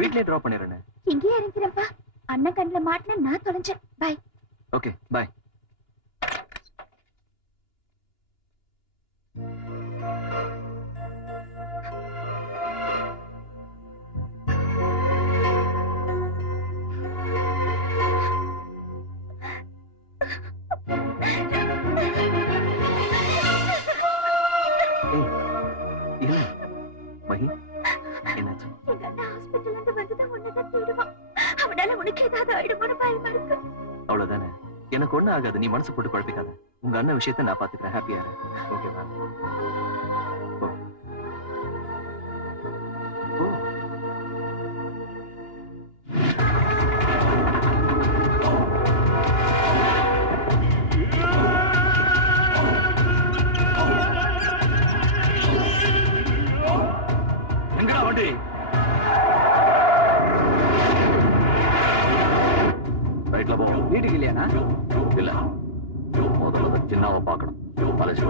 வீட்லயே டிராப் பண்ணிடுறேன். இங்கேயே இறங்கிறேன்ப்பா. அண்ணன் கண்ணுல மாட்டினா நான் தொலைஞ்சேன். பாய். Okay bye. மகி, என்னாச்சு? எங்க அண்ணா ஹாஸ்பிட்டல்ல இருந்து வந்துதான் உன்னதான் தேடுவான். அவனால உனக்கு ஏதாவது ஆயிடுமோன்னு பயமா இருக்கு. அவ்வளவுதானே, எனக்கு ஒண்ணும் ஆகாது. நீ மனசு போட்டு குழப்பிக்காத. உங்க அண்ணன் விஷயத்த நான் பாத்துக்கிறேன். ஹாப்பியா இரு. ஓகேவா? எங்கடா வண்டி? ரைட்ல போ. வீட்டுக்கு இல்லையாண்ணா? இல்ல, முதல்ல சின்னாவை பார்க்கணும். அழைச்சு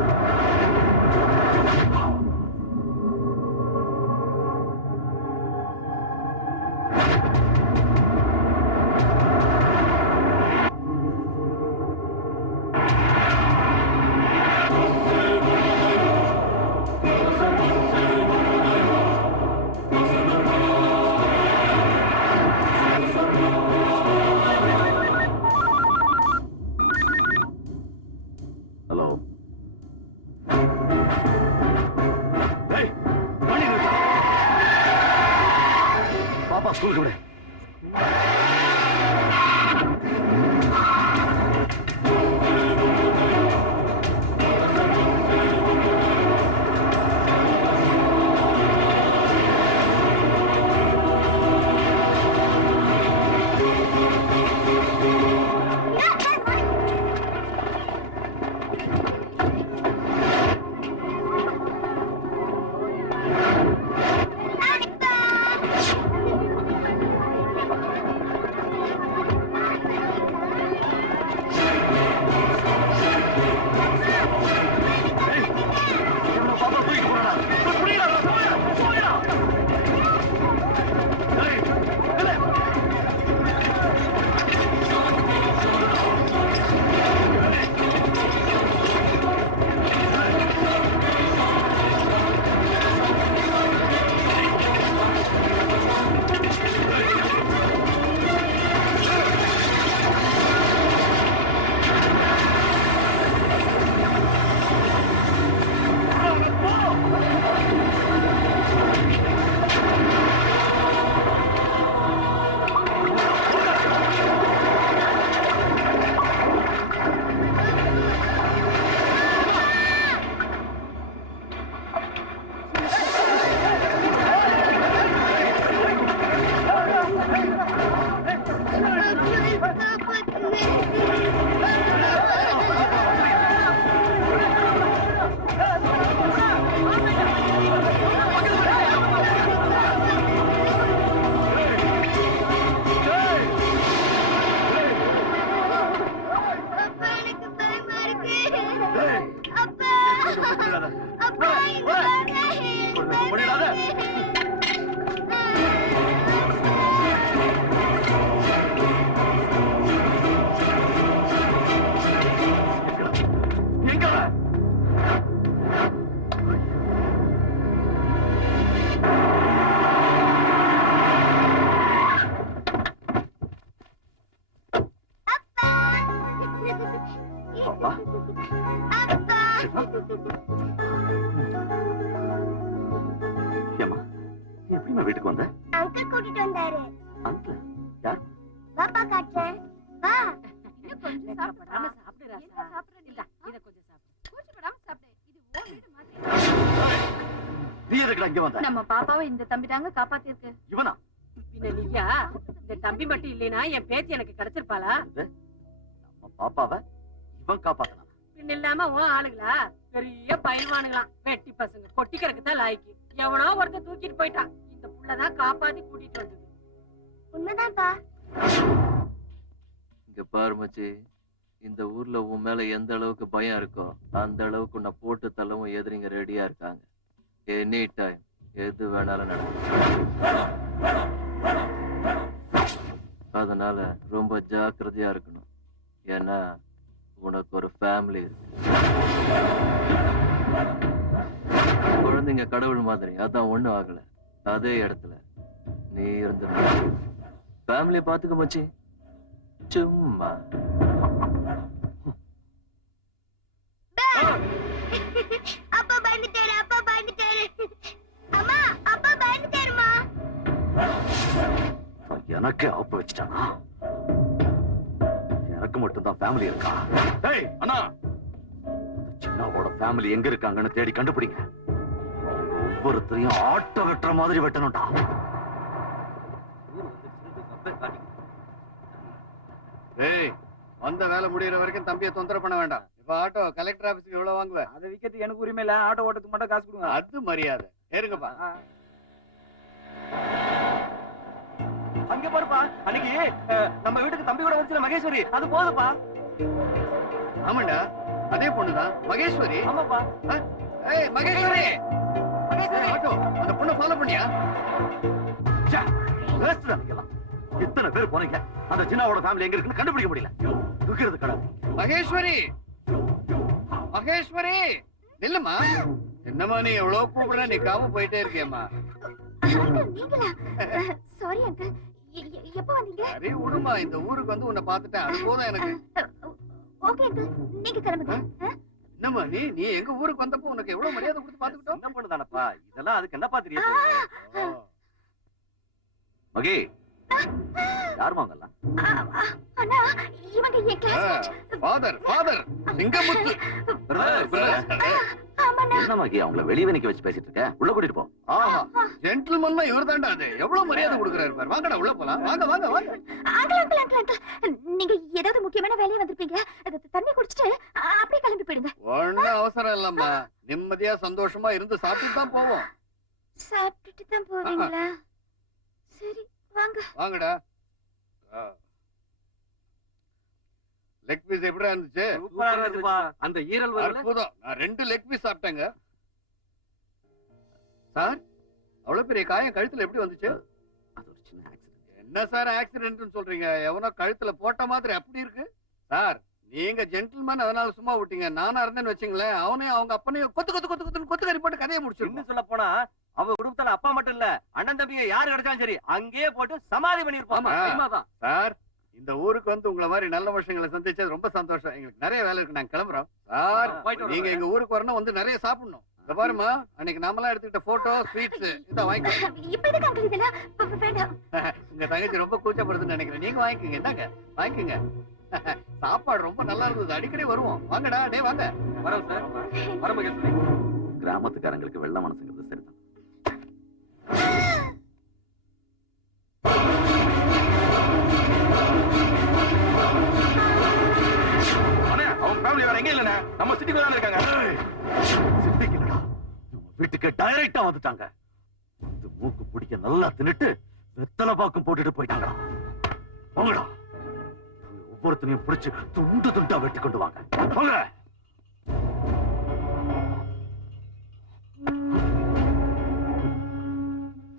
ஸ்கூலுக்கு விட. வீட்டுக்கு வந்த அங்கிள் கூட்டிட்டு வந்தாரு. அங்கிள் யார்? பாப்பா காட்டுறேன். வா. இன்னும் கொஞ்சம் சாப்பிடாம சாப்பிடு ராசா. சாப்பிடுறீங்க. இத கொஞ்சம் சாப்பிடு. கூச்சப்படாம சாப்பிடு. இது ஓ வீடு மாதிரி. நீ எதுக்கு இங்க வந்த? நம்ம பாப்பாவை இந்த தம்பி தாங்க காப்பாத்தி இருக்கு. இவனா? பின்ன நீயா? இந்த தம்பி மட்டும் இல்லைனா என் பேத்தி எனக்கு கிடைச்சிருப்பாளா? நம்ம பாப்பாவை இவன் காப்பாத்தனா? பின்ன இல்லாம உன் ஆளுங்களா? பெரிய பயில்வானுங்களாம். வெட்டி பசங்க கொட்டிக்கிறதுக்கு தான் லாய்க்கு. எவனோ ஒருத்தர் தூக்கிட்டு போயிட்டான். இந்த புள்ளதான் காப்பாத்தி கூட்டிட்டு வந்தது. உண்மைதான்ப்பா. இங்க பாரு மச்சி, இந்த ஊர்ல உன் மேல எந்த அளவுக்கு பயம் இருக்கோ அந்த அளவுக்கு உன்னை போட்டு தள்ளவும் எதிரிங்க ரெடியா இருக்காங்க. எனி டைம் எது வேணாலும் நடக்கும். அதனால ரொம்ப ஜாக்கிரதையா இருக்கணும். ஏன்னா உனக்கு ஒரு ஃபேமிலி இருக்கு. குழந்தைங்க கடவுள் மாதிரி, அதான் ஒண்ணும் ஆகல. அதே இடத்துல நீ இருந்த ஃபேமிலிய பாத்துக்க மச்சி. சும்மா அப்பா பயந்துட்டாரு, அப்பா பயந்துட்டாரு. அம்மா, அப்பா பயந்துட்டாருமா. எனக்கே ஆப்பு வச்சுட்டானா? எனக்கு மட்டும்தான் ஃபேமிலி இருக்கா? ஏய் அண்ணா, சின்னாவோட ஃபேமிலி எங்க இருக்காங்கன்னு தேடி கண்டுபிடிங்க. ஒவ்வொருத்தரையும் ஆட்ட வெட்டுற மாதிரி வெட்டணும்டா. ஏய், வந்த வேலை முடியற வரைக்கும் தம்பியை தொந்தரவு பண்ண வேண்டாம். இப்ப ஆட்டோ கலெக்டர் ஆபீஸ்க்கு எவ்வளவு வாங்குவேன்? அதை விக்கிறதுக்கு எனக்கு உரிமை இல்ல. ஆட்டோ ஓட்டுக்கு மட்டும் காசு கொடுங்க. அது மரியாதை. ஏறுங்கப்பா. அங்க பாருப்பா, அன்னைக்கு நம்ம வீட்டுக்கு தம்பி கூட வந்துச்சுல மகேஸ்வரி, அது போதுப்பா. ஆமாண்டா, அதே பொண்ணுதான் மகேஸ்வரி. ஆமாப்பா. ஏய் மகேஸ்வரி, மகேஸ்வரி ஆட்டோ அந்த பொண்ணை ஃபாலோ பண்ணியா? எத்தனை பேர் போனீங்க? அந்த சின்னாவோட ஃபேமிலி எங்க இருக்குன்னு கண்டுபிடிக்க முடியல. இருக்கிறது கடை. மகேஸ்வரி, மகேஸ்வரி நில்லுமா. என்னம்மா நீ எவ்வளவு கூப்பிடுற நிக்காம போயிட்டே இருக்கியம்மா. நீங்களா? Sorry uncle. எப்ப வந்தீங்க? சரி விடுமா, இந்த ஊருக்கு வந்து உன்னை பாத்துட்டேன், அது போதும் எனக்கு. ஓகே அங்கிள், நீங்க கிளம்புங்க. என்னம்மா நீ எங்க ஊருக்கு வந்தப்போ உனக்கு எவ்வளவு மரியாதை கொடுத்து பாத்துக்கிட்டோம். என்ன பண்ணுதானப்பா இதெல்லாம்? அதுக்கு என்னப்பா தெரியும்? மகே, யார் வாங்கலாம்? அண்ணா, இவங்க என் கிளாஸ்மேட். ஃபாதர் சிங்கமுத்து. ஆமாண்ணா. என்ன மகே, அவங்கள வெளியே நிக்க வச்சு பேசிட்டு இருக்க? உள்ள கூட்டிட்டு போ. ஆமா, ஜென்டில்மன்னா இவர் தான்டா. அது எவ்வளவு மரியாதை கொடுக்குறாரு பாரு. வாங்கடா உள்ள போலாம். வாங்க வாங்க வாங்க. அங்கிள், நீங்க ஏதாவது முக்கியமான வேலையா வந்திருப்பீங்க. தண்ணி குடிச்சிட்டு அப்படியே கிளம்பி போயிடுங்க. ஒன்னும் அவசரம் இல்லம்மா, நிம்மதியா சந்தோஷமா இருந்து சாப்பிட்டு தான் போவோம். சாப்பிட்டுட்டு தான் போவீங்களா? சரி வாங்க. வாங்கடா. லெக் பீஸ் எப்படிடா இருந்துச்சு? சூப்பரா இருக்குப்பா. அந்த ஈரல் வரல. அற்புதம். நான் 2 லெக் பீஸ் சாப்பிட்டேங்க. சார், அவ்வளவு பெரிய காயம் கழுத்துல எப்படி வந்துச்சு? அது ஒரு சின்ன ஆக்சிடென்ட். என்ன சார் ஆக்சிடென்ட்னு சொல்றீங்க? எவனோ கழுத்துல போட்ட மாதிரி அப்படி இருக்கு. சார், நீங்க ஜென்டில்மேன், அதனால சும்மா விட்டீங்க. நானா இருந்தேன்னு வச்சுங்களேன், அவனே அவங்க அப்பனையும் கொத்துக்கறி போட்டு கதையை முடிச்சிருக்கோம். இன்னும் சொல்ல போனா அவ குடும்பத்துல அப்பா மட்டும் இல்ல, அண்ணன் தம்பிங்க யாரு கிடைச்சாலும் சரி அங்கேயே போட்டு சமாதி பண்ணிருப்பான். சார், இந்த ஊருக்கு வந்து உங்களை மாதிரி நல்ல விஷயங்களை சந்திச்சது ரொம்ப சந்தோஷம். எங்களுக்கு நிறைய வேலை இருக்கு, நாங்க கிளம்புறோம். சார், நீங்க எங்க ஊருக்கு வரணும், வந்து நிறைய சாப்பிடணும். இந்த பாருமா, அன்னைக்கு நாமெல்லாம் எடுத்துக்கிட்ட போட்டோ, ஸ்வீட்ஸ் இத வாங்கிக்கோ. இப்ப எதுக்கு அங்கிள் இதெல்லாம்? வேண்டாம். உங்க தங்கச்சி ரொம்ப கூச்சப்படுதுன்னு நினைக்கிறேன். நீங்க வாங்கிக்கோங்க. என்னங்க வாங்கிக்கோங்க. சாப்பாடு ரொம்ப நல்லா இருந்தது, அடிக்கடி வருவோம். வாங்கடா, டே வாங்க. வரோம் சார். வரோம் மகேஸ்வரி. கிராமத்துக்காரங்களுக்கு வெள்ள மனசுங்கிறது சரிதான். அவங்க ஃபேமிலி வேற எங்க இல்லனே, நம்ம சிட்டிக்குள்ள தான் இருக்காங்க. சிட்டிக்கு இல்லடா, வீட்டுக்கு டைரக்டா வந்துட்டாங்க. இந்த மூக்கு பிடிக்க நல்லா தின்னுட்டு வெத்தலை பாக்கும் போட்டுட்டு போயிட்டாங்கடா. வாங்கடா, ஒவ்வொருத்தனையும் பிடிச்சு துண்டு துண்டா வெட்டி கொண்டு வாங்க. வாங்க.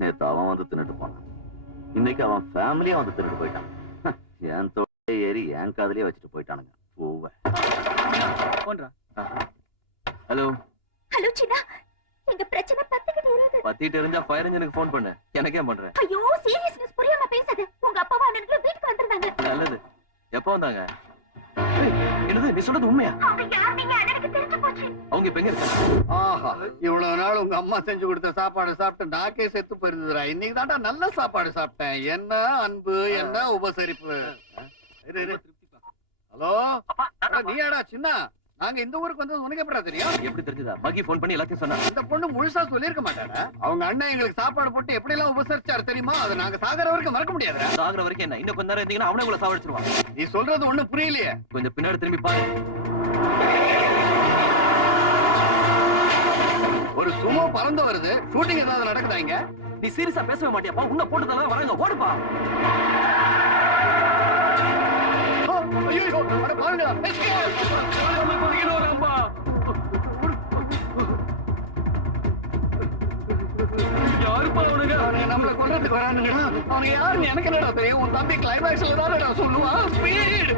நேத்து அவன் வந்து தின்னுட்டு போனான், இன்னைக்கு அவன் ஃபேமிலியா வந்து தின்னுட்டு போயிட்டான். என் தோட்டை ஏறி என் காதலியே வச்சுட்டு போயிட்டானுங்க. பூவை ஹலோ ஹலோ சின்னா, எங்க பிரச்சனை பத்திக்கிட்டு இருக்குது. பத்திட்டு இருந்தா ஃபயர் இன்ஜினுக்கு ஃபோன் பண்ணு. எனக்கே பண்றேன். ஐயோ, சீரியஸ்னஸ் புரியாம பேசாத. உங்க அப்பாவும் அண்ணனுக்கு வீட்டுக்கு வந்திருந்தாங்க. நல்லது. எப்ப வந்தாங்க? என்னது நீ சொல்றது உண்மையா? அவங்க யார் நீங்க அண்ணனுக்கு தெரிஞ்சு போச்சு. அவங்க இப்ப எங்க இருக்காங்க? ஆஹா, இவ்வளவு நாள் உங்க அம்மா செஞ்சு கொடுத்த சாப்பாடு சாப்பிட்டு நாக்கே செத்து போயிருந்ததுடா. இன்னைக்கு தான்டா நல்ல சாப்பாடு சாப்பிட்டேன். என்ன அன்பு, என்ன உபசரிப்பு. ஹலோ, நீயாடா சின்ன? நாங்க இந்த ஊருக்கு வந்து உனக்கு எப்படா தெரியும்? எப்படி தெரிஞ்சதா? மகி போன் பண்ணி எல்லாத்தையும் சொன்னா. இந்த பொண்ணு முழுசா சொல்லிருக்க மாட்டாடா. அவங்க அண்ணன் எங்களுக்கு சாப்பாடு போட்டு எப்படி எல்லாம் உபசரிச்சாரு தெரியுமா? அதை நாங்க சாகர வரைக்கும் மறக்க முடியாதுடா. சாகுற வரைக்கும் என்ன? இன்னும் கொஞ்ச நேரம் இருந்தீங்கன்னா அவனே உங்களை சாவடிச்சிருவான். நீ சொல்றது ஒண்ணும் புரியலையே. கொஞ்சம் பின்னாடி திரும்பி பாரு. ஒரு சுமோ பறந்து வருது. ஷூட்டிங் ஏதாவது நடக்குதா இங்க? நீ சீரியஸா பேசவே மாட்டியாப்பா? உன்னை போட்டுதான் வராங்க. ஓடுப்பா. ஐயோ, அட பாருங்க. யாருப்பா அவனுங்க நம்மள கொல்றதுக்கு வரானுங்கடா அவனுங்க யாருன்னு எனக்கு என்னடா தெரியும் உன் தம்பி கிளைமேக்ஸ்ல தானடா சொல்லுவான் ஸ்பீட்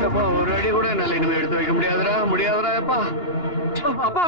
அப்பா ஒரு அடி கூட என்னால இனிமே எடுத்து வைக்க முடியாதுடா அப்பா அப்பா